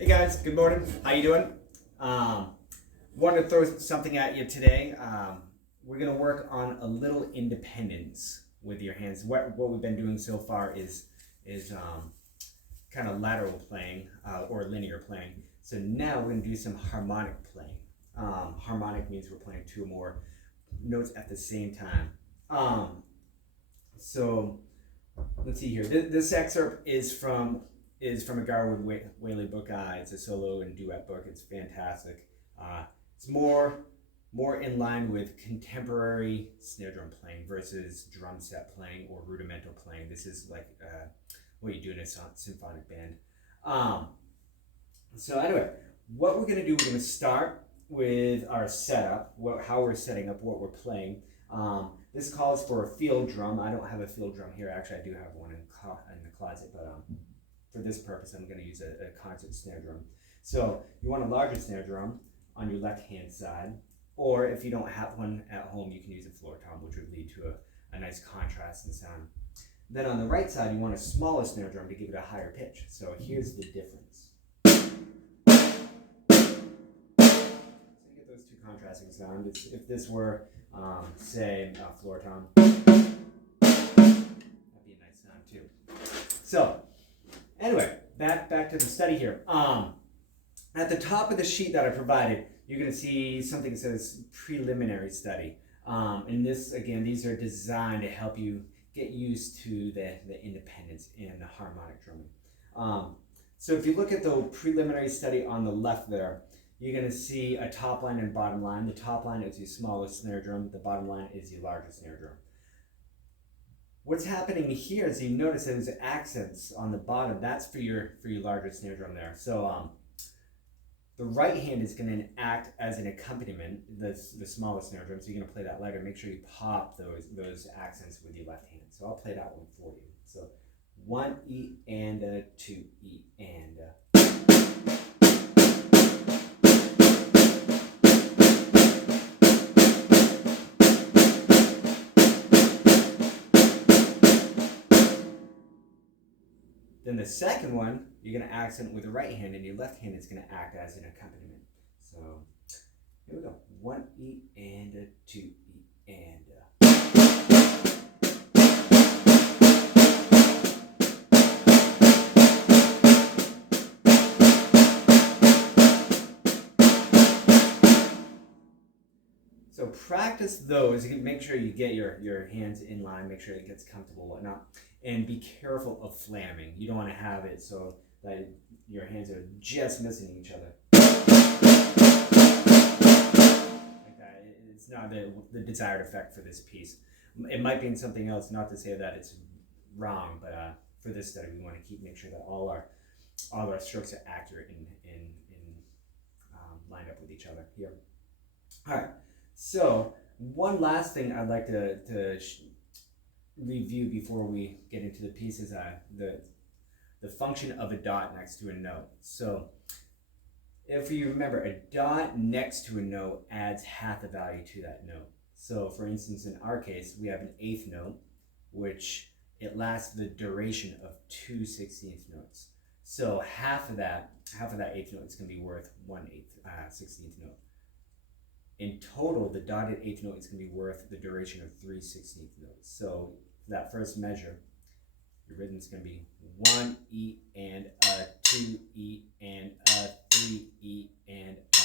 Hey guys, good morning. How you doing? Wanted to throw something at you today. We're gonna work on a little independence with your hands. What we've been doing so far is kind of lateral playing or linear playing. So now we're gonna do some harmonic playing. Harmonic means we're playing two or more notes at the same time. So let's see here. This excerpt is from a Garwood Whaley book. It's a solo and duet book. It's fantastic. It's more in line with contemporary snare drum playing versus drum set playing or rudimental playing. This is like what you do in a symphonic band. So anyway, what we're going to do, we're going to start with our setup, how we're setting up what we're playing. This calls for a field drum. I don't have a field drum here. Actually, I do have one in the closet, but for this purpose, I'm going to use a concert snare drum. So you want a larger snare drum on your left-hand side, or if you don't have one at home, you can use a floor tom, which would lead to a nice contrast in sound. Then on the right side, you want a smaller snare drum to give it a higher pitch. So here's the difference. So you get those two contrasting sounds. If this were, say, a floor tom, that'd be a nice sound too. So anyway, back to the study here. At the top of the sheet that I provided, you're going to see something that says preliminary study. And this, again, these are designed to help you get used to the independence in the harmonic drumming. So if you look at the preliminary study on the left there, you're going to see a top line and bottom line. The top line is your smallest snare drum. The bottom line is your largest snare drum. What's happening here is you notice there's accents on the bottom. That's for your larger snare drum there. So the right hand is going to act as an accompaniment, the smallest snare drum. So you're going to play that lighter. Make sure you pop those accents with your left hand. So I'll play that one for you. So 1 E and a 2 E and a. Then the second one, you're going to accent with the right hand, and your left hand is going to act as an accompaniment. So here we go. 1 E and a 2 E and a. So practice those. You can make sure you get your hands in line, make sure it gets comfortable, whatnot. And be careful of flamming. You don't want to have it so that your hands are just missing each other. Like that. It's not the desired effect for this piece. It might be in something else, not to say that it's wrong, but for this study, we want to make sure that all our strokes are accurate and lined up with each other here. All right. So one last thing I'd like to review before we get into the piece is the function of a dot next to a note. So if you remember, a dot next to a note adds half the value to that note. So for instance, in our case, we have an eighth note, which it lasts the duration of 2 16th notes. So half of that eighth note is going to be worth 1/8 16th note. In total, the dotted eighth note is going to be worth the duration of 3 16th notes. So for that first measure, your rhythm is going to be 1 E and a, 2 E and a, 3 E and a.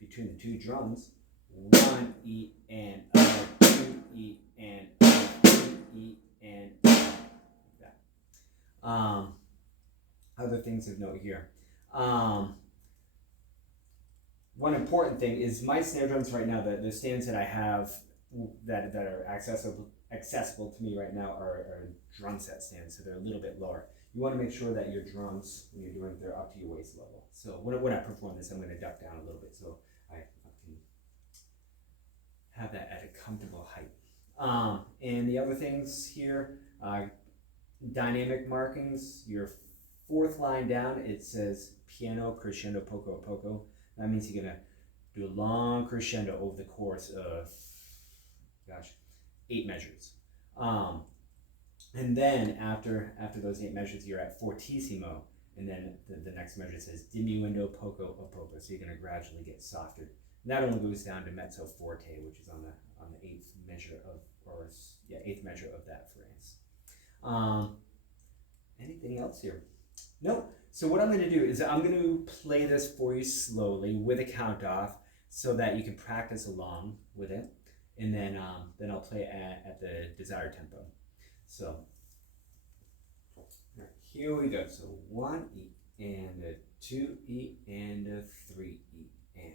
Between the two drums, 1 E and a, 2 E and a, 3 E and a. Like that. Other things of note here. One important thing is my snare drums right now, the stands that I have that are accessible to me right now are drum set stands, so they're a little bit lower. You want to make sure that your drums, when you're doing, they're up to your waist level. So when I perform this, I'm going to duck down a little bit so I can have that at a comfortable height. And the other things here, dynamic markings. Your fourth line down, it says piano, crescendo, poco, poco. That means you're going to do a long crescendo over the course of, 8 measures. And then after those 8 measures, you're at fortissimo. and then the next measure says diminuendo poco a poco. So you're going to gradually get softer. And that only goes down to mezzo forte, which is on the eighth measure of, eighth measure of that phrase. Anything else here? No. So what I'm going to do is I'm going to play this for you slowly with a count off, so that you can practice along with it, and then I'll play at the desired tempo. So right, here we go. So 1 E and a 2 E and a 3 E and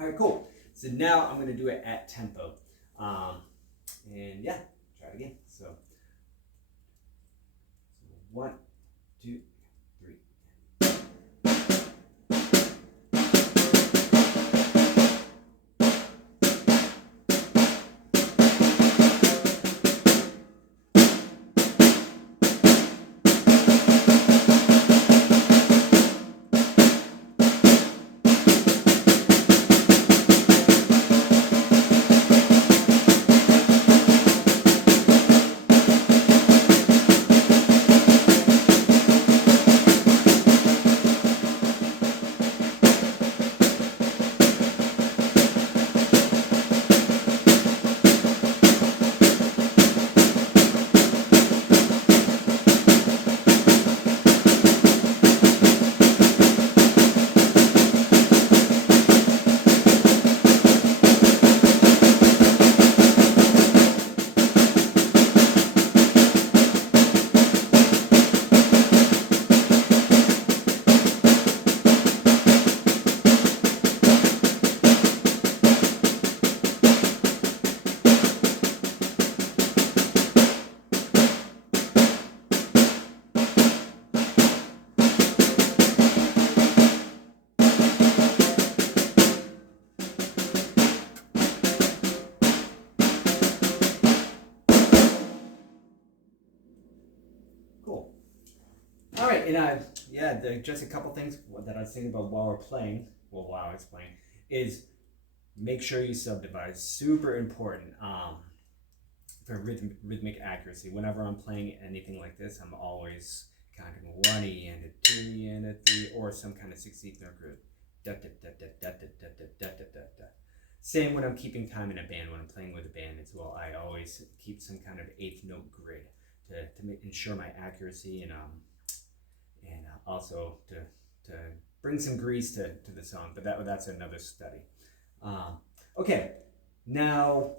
all right, cool. So now I'm going to do it at tempo. And yeah, try it again. So 1, 2, 3. Cool. All right, and yeah, just a couple things that I was thinking about while I was playing, is make sure you subdivide. Super important. for rhythmic accuracy. Whenever I'm playing anything like this, I'm always counting 1 E and a 2 E and a 3, or some kind of 16th note groove. Da, da, da, da, da, da, da, da, da, da, da. Same when I'm keeping time in a band. When I'm playing with a band as well, I always keep some kind of 8th note grid to ensure my accuracy and also to bring some grease to the song. But that's another study. Okay, now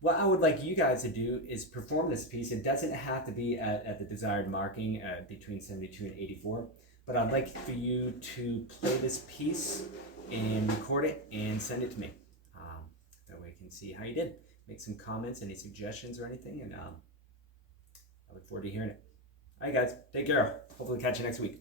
what I would like you guys to do is perform this piece. It doesn't have to be at the desired marking between 72 and 84, but I'd like for you to play this piece and record it and send it to me. That way I can see how you did. Make some comments, any suggestions or anything, and I look forward to hearing it. All right, guys, take care. Hopefully catch you next week.